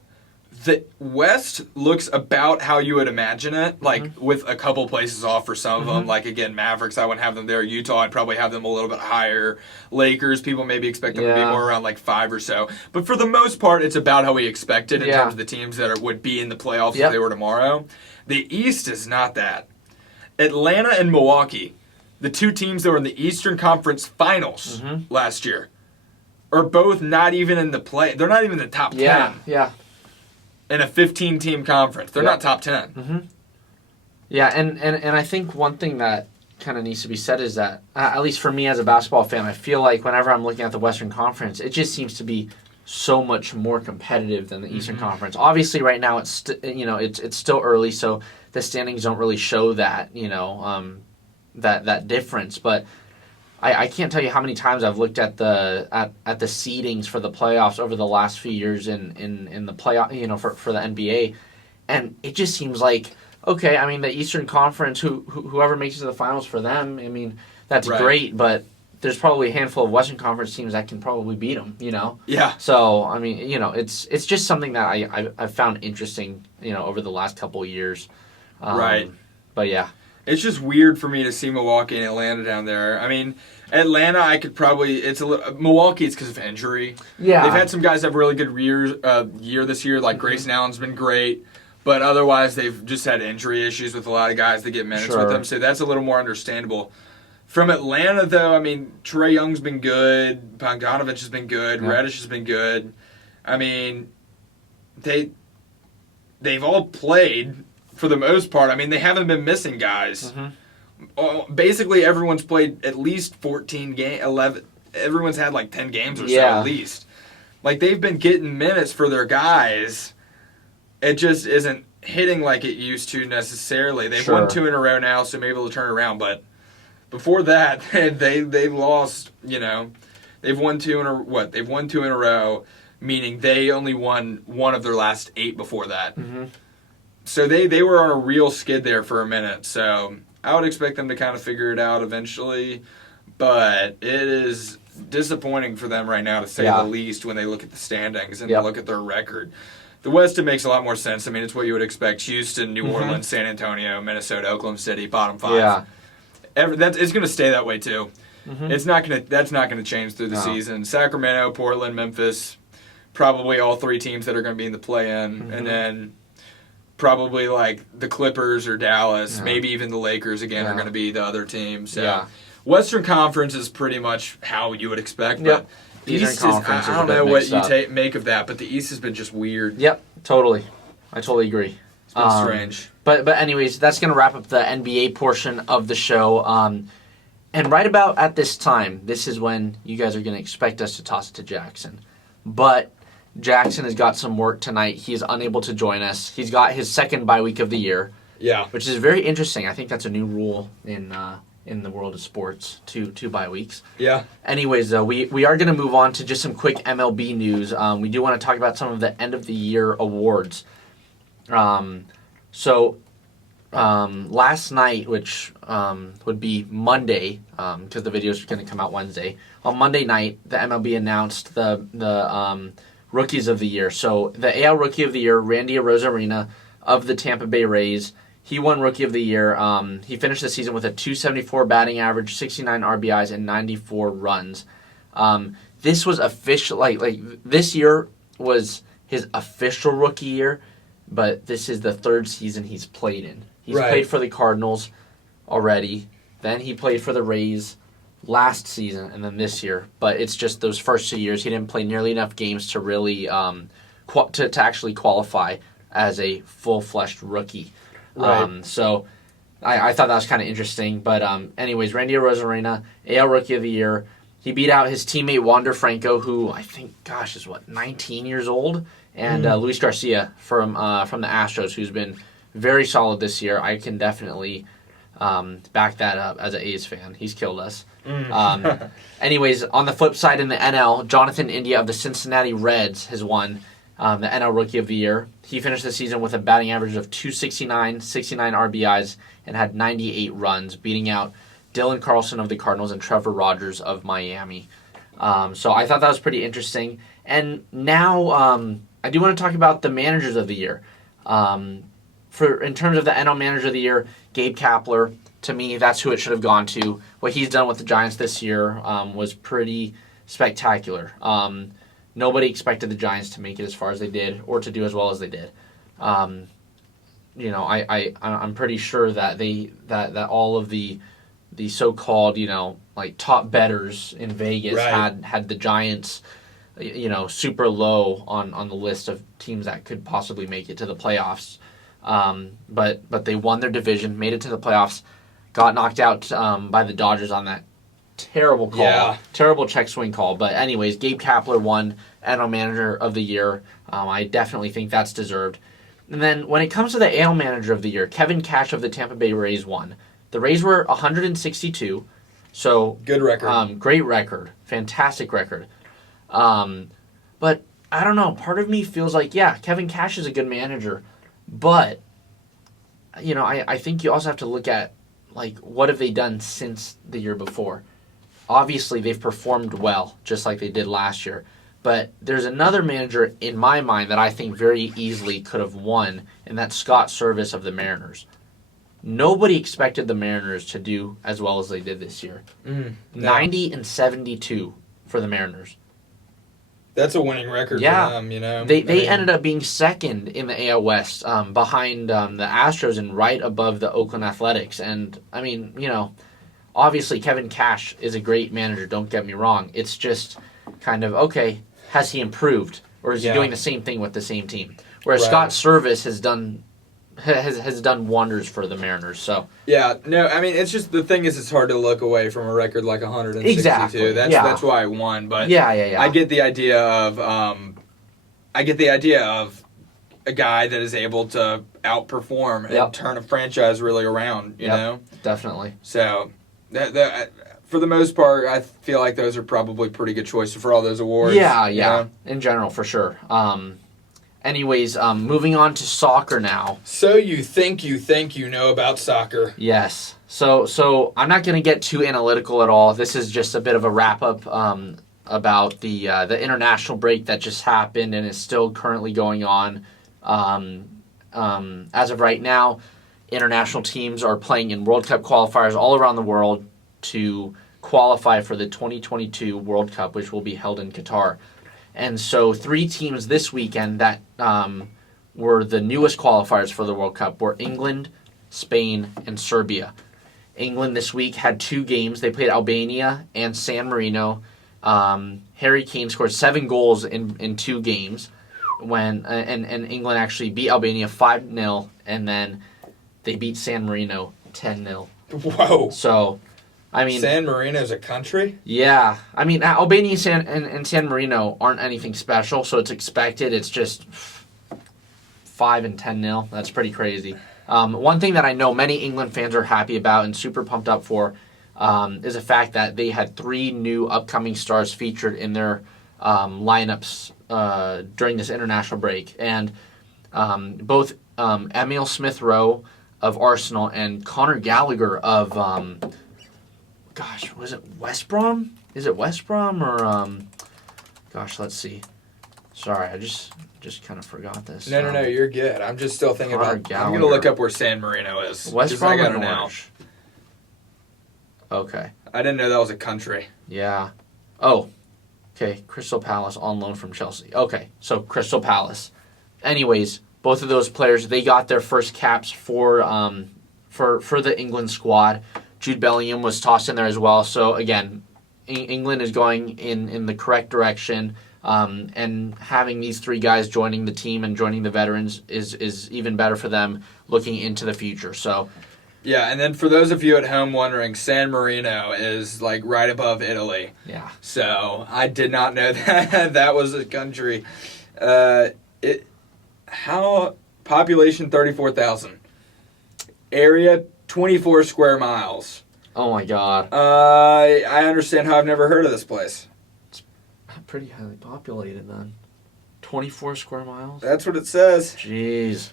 the West looks about how you would imagine it, like with a couple places off for some of them. Like, again, Mavericks, I wouldn't have them there. Utah, I'd probably have them a little bit higher. Lakers, people maybe expect them to be more around like 5 or so. But for the most part, it's about how we expected in terms of the teams that would be in the playoffs if they were tomorrow. The East is not that. Atlanta and Milwaukee, the two teams that were in the Eastern Conference Finals last year, are both not even in the play. They're not even in the top 10. In a 15-team conference. They're not top 10. Yeah, and I think one thing that kind of needs to be said is that, at least for me as a basketball fan, I feel like whenever I'm looking at the Western Conference, it just seems to be so much more competitive than the Eastern Conference. Obviously, right now it's it's still early, so the standings don't really show that that difference. But I can't tell you how many times I've looked at the seedings for the playoffs over the last few years in the playoff, for the NBA, and it just seems like, okay, I mean, the Eastern Conference, whoever makes it to the finals for them, I mean, that's great, but there's probably a handful of Western Conference teams that can probably beat them, Yeah. So, I mean, it's just something that I've found interesting, over the last couple of years. But yeah. It's just weird for me to see Milwaukee and Atlanta down there. I mean, Atlanta, I could probably. Milwaukee, it's because of injury. Yeah, they've had some guys have really good year this year. Like Grayson Allen's been great, but otherwise they've just had injury issues with a lot of guys that get minutes with them. So that's a little more understandable. From Atlanta, though, I mean, Trae Young's been good. Bogdanovich has been good. Reddish has been good. I mean, they've all played. For the most part, I mean, they haven't been missing guys. Basically, everyone's played at least 14 games, 11. Everyone's had like 10 games or so at least. Like, they've been getting minutes for their guys. It just isn't hitting like it used to necessarily. They've won 2 in a row now, so maybe they'll turn it around. But before that, they've lost. They've won 2 in a They've won 2 in a row, meaning they only won 1 of their last 8 before that. So they were on a real skid there for a minute. So I would expect them to kind of figure it out eventually. But it is disappointing for them right now, to say the least, when they look at the standings and look at their record. The West, it makes a lot more sense. I mean, it's what you would expect. Houston, New Orleans, San Antonio, Minnesota, Oklahoma City, bottom 5. It's going to stay that way, too. That's not gonna change through the season. Sacramento, Portland, Memphis, probably all three teams that are going to be in the play-in, and then probably like the Clippers or Dallas, maybe even the Lakers again are going to be the other teams. So Western Conference is pretty much how you would expect. But the East is, I don't know what you make of that, but the East has been just weird. Yep, totally. I totally agree. It's been strange. But anyways, that's going to wrap up the NBA portion of the show. And right about at this time, this is when you guys are going to expect us to toss it to Jackson. But Jackson has got some work tonight. He is unable to join us. He's got his second bye week of the year. Yeah. Which is very interesting. I think that's a new rule in the world of sports, two bye weeks. Yeah. Anyways, we are going to move on to just some quick MLB news. We do want to talk about some of the end of the year awards. Last night, which would be Monday, because the videos are going to come out Wednesday. On Monday night, the MLB announced the Rookies of the Year. So the AL Rookie of the Year, Randy Arozarena of the Tampa Bay Rays, he won Rookie of the Year. He finished the season with a .274 batting average, 69 RBIs, and 94 runs. This was official. Like this year was his official rookie year, but this is the third season he's played in. He's played for the Cardinals already. Then he played for the Rays last season, and then this year. But it's just those first 2 years he didn't play nearly enough games to really to actually qualify as a full-fleshed rookie. Right. So I thought that was kind of interesting. But anyways, Randy Arozarena, AL Rookie of the Year. He beat out his teammate Wander Franco, who I think, is 19 years old, and Luis Garcia from the Astros, who's been very solid this year. I can definitely back that up as an A's fan. He's killed us. Anyways, on the flip side in the NL, Jonathan India of the Cincinnati Reds has won the NL Rookie of the Year. He finished the season with a batting average of .269, 69 RBIs, and had 98 runs, beating out Dylan Carlson of the Cardinals and Trevor Rogers of Miami. So I thought that was pretty interesting. And now I do want to talk about the Managers of the Year. In terms of the NL Manager of the Year, Gabe Kapler, to me, that's who it should have gone to. What he's done with the Giants this year was pretty spectacular. Nobody expected the Giants to make it as far as they did or to do as well as they did. I'm pretty sure that that all of the so-called top bettors in Vegas had the Giants super low on the list of teams that could possibly make it to the playoffs. But they won their division, made it to the playoffs, got knocked out by the Dodgers on that terrible call, terrible check swing call. But anyways, Gabe Kapler won NL Manager of the Year. I definitely think that's deserved. And then when it comes to the AL Manager of the Year, Kevin Cash of the Tampa Bay Rays won. The Rays were 162, so good record. Great record, fantastic record. But I don't know. Part of me feels like Kevin Cash is a good manager. But, I think you also have to look at, what have they done since the year before? Obviously, they've performed well, just like they did last year. But there's another manager in my mind that I think very easily could have won, and that's Scott Service of the Mariners. Nobody expected the Mariners to do as well as they did this year. 90-72 for the Mariners. That's a winning record for them, They ended up being second in the AL West, behind the Astros and right above the Oakland Athletics. And, obviously Kevin Cash is a great manager, don't get me wrong. It's just kind of, okay, has he improved? Or is he doing the same thing with the same team? Whereas Scott Service has done wonders for the Mariners. So it's just the thing is it's hard to look away from a record like 162. Exactly. That's why I won. But I get the idea of a guy that is able to outperform and turn a franchise really around. You know, definitely. So that for the most part, I feel like those are probably pretty good choices for all those awards. Yeah. In general, for sure. Anyways, moving on to soccer now. So you think you know about soccer? Yes. So I'm not going to get too analytical at all. This is just a bit of a wrap-up about the international break that just happened and is still currently going on. As of right now, international teams are playing in World Cup qualifiers all around the world to qualify for the 2022 World Cup, which will be held in Qatar. And so 3 teams this weekend that were the newest qualifiers for the World Cup were England, Spain, and Serbia. England this week had 2 games. They played Albania and San Marino. Harry Kane scored 7 goals in 2 games, and England actually beat Albania 5-0, and then they beat San Marino 10-0. Whoa. So, I mean, San Marino's a country? Yeah. I mean, Albania and San Marino aren't anything special, so it's expected. It's just 5 and 10-0. That's pretty crazy. One thing that I know many England fans are happy about and super pumped up for is the fact that they had 3 new upcoming stars featured in their lineups during this international break. And both Emile Smith-Rowe of Arsenal and Conor Gallagher of, was it West Brom? Is it West Brom or, let's see. Sorry, I just kind of forgot this. No, you're good. I'm just still thinking Conor about. Gallagher. I'm gonna look up where San Marino is. West Brom I or gotta know. Norwich? Okay. I didn't know that was a country. Yeah. Oh. Okay. Crystal Palace on loan from Chelsea. Okay. So Crystal Palace. Anyways, both of those players, they got their first caps for the England squad. Jude Bellingham was tossed in there as well. So again, England is going in the correct direction. And having these 3 guys joining the team and joining the veterans is even better for them looking into the future. So, yeah, and then for those of you at home wondering, San Marino is like right above Italy. Yeah. So I did not know that was a country. Population 34,000. Area 24 square miles. Oh my God. I understand how I've never heard of this place. Pretty highly populated then. 24 square miles? That's what it says. Jeez.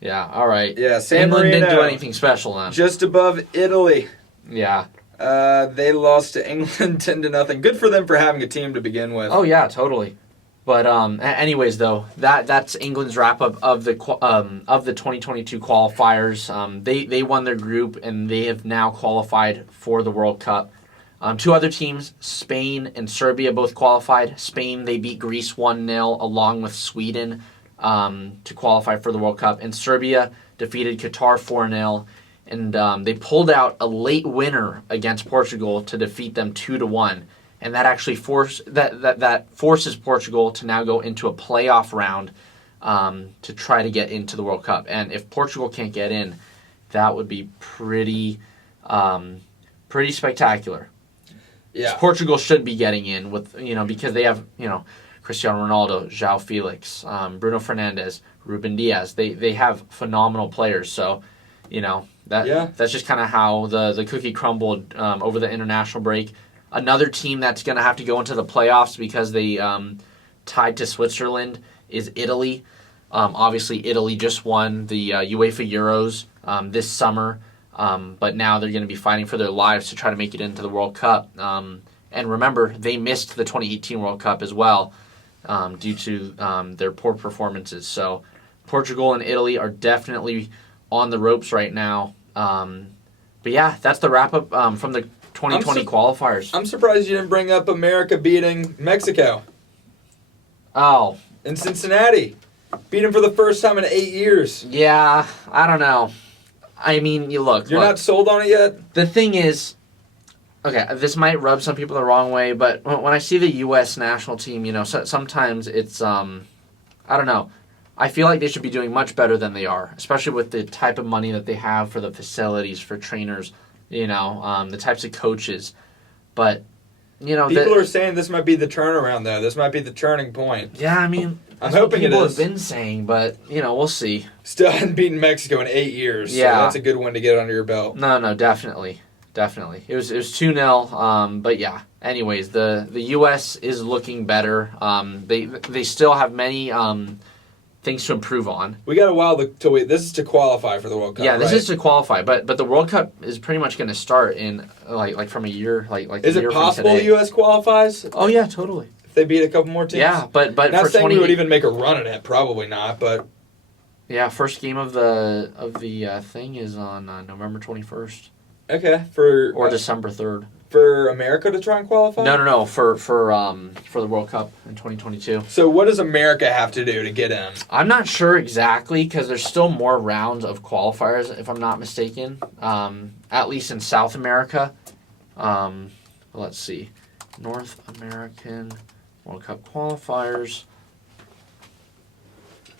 Yeah, all right. Yeah, San England Marino didn't do anything special then. just above Italy. Yeah. They lost to England 10-0. Good for them for having a team to begin with. Oh yeah, totally. But anyways, though, that's England's wrap up of the 2022 qualifiers. They won their group and they have now qualified for the World Cup. 2 other teams, Spain and Serbia, both qualified. Spain, they beat Greece 1-0 along with Sweden to qualify for the World Cup. And Serbia defeated Qatar 4-0. And they pulled out a late winner against Portugal to defeat them 2-1. And that actually forces Portugal to now go into a playoff round to try to get into the World Cup. And if Portugal can't get in, that would be pretty spectacular. Yeah. Portugal should be getting in with because they have Cristiano Ronaldo, João Felix, Bruno Fernandes, Ruben Diaz. They have phenomenal players. So that's just kind of how the cookie crumbled over the international break. Another team that's going to have to go into the playoffs because they tied to Switzerland is Italy. Obviously, Italy just won the UEFA Euros this summer. But now they're going to be fighting for their lives to try to make it into the World Cup. And remember, they missed the 2018 World Cup as well due to their poor performances. So Portugal and Italy are definitely on the ropes right now. But yeah, that's the wrap-up from the 2020 qualifiers. I'm surprised you didn't bring up America beating Mexico. Oh. In Cincinnati. Beat them for the first time in 8 years. Yeah, I don't know. I mean, You're not sold on it yet? The thing is, okay, this might rub some people the wrong way, but when I see the U.S. national team, sometimes it's, I don't know. I feel like they should be doing much better than they are, especially with the type of money that they have for the facilities, for trainers, the types of coaches. But, people are saying this might be the turnaround, though. This might be the turning point. Yeah, I mean, I'm hoping it is. People have been saying, but, we'll see. Still hadn't beaten Mexico in 8 years. Yeah. So that's a good one to get under your belt. No, definitely. It was 2-0, but yeah. Anyways, the U.S. is looking better. They still have many things to improve on. We got a while till this is to qualify for the World Cup. Yeah, this right? is to qualify, but the World Cup is pretty much going to start in like from a year like is a year it possible from the U.S. qualifies? Oh yeah, totally. If they beat a couple more teams. Yeah, but not for saying we would even make a run at it. Probably not, but yeah, first game of the thing is on November 21st. Okay, or December 3rd. For America to try and qualify? No. For the World Cup in 2022. So what does America have to do to get in? I'm not sure exactly because there's still more rounds of qualifiers, if I'm not mistaken. At least in South America. Let's see. North American World Cup qualifiers.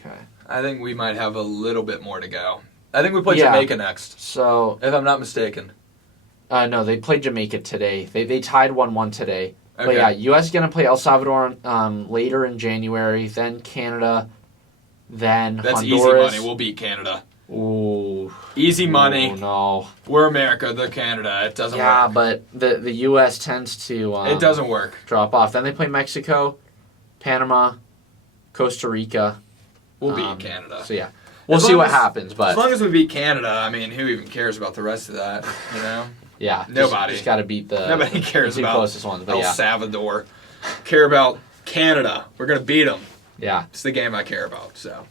Okay. I think we might have a little bit more to go. I think we play Jamaica next. So, if I'm not mistaken. No, they played Jamaica today. They tied 1-1 today. Okay. But yeah, U.S. is going to play El Salvador later in January, then Canada, then That's Honduras. easy money. We'll beat Canada. Ooh. Easy money. Ooh, no. We're America. They're Canada. It doesn't work. Yeah, but the U.S. tends to it doesn't work. Drop off. Then they play Mexico, Panama, Costa Rica. We'll beat Canada. So yeah, we'll see what happens. But as long as we beat Canada, I mean, who even cares about the rest of that? You know? Yeah, nobody. Just got to beat the nobody cares the about closest ones. But El yeah. Salvador. Care about Canada. We're gonna beat them. Yeah, it's the game I care about. So.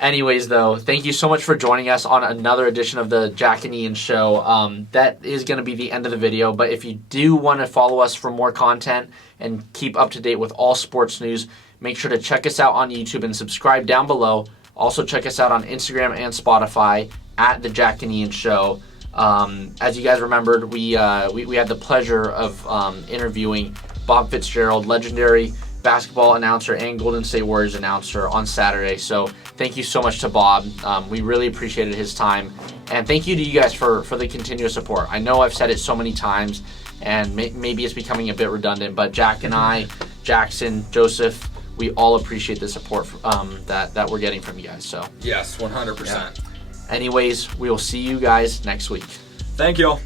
Anyways, though, thank you so much for joining us on another edition of the Jack and Ian Show. That is going to be the end of the video, but if you do want to follow us for more content and keep up to date with all sports news, make sure to check us out on YouTube and subscribe down below. Also, check us out on Instagram and Spotify at the Jack and Ian Show. As you guys remembered, we had the pleasure of interviewing Bob Fitzgerald, legendary basketball announcer and Golden State Warriors announcer, on Saturday. So thank you so much to Bob. We really appreciated his time. And thank you to you guys for the continuous support. I know I've said it so many times, and maybe it's becoming a bit redundant, but Jack and I, Jackson, Joseph, we all appreciate the support that we're getting from you guys. So yes, 100%. Yeah. Anyways, we will see you guys next week. Thank you all.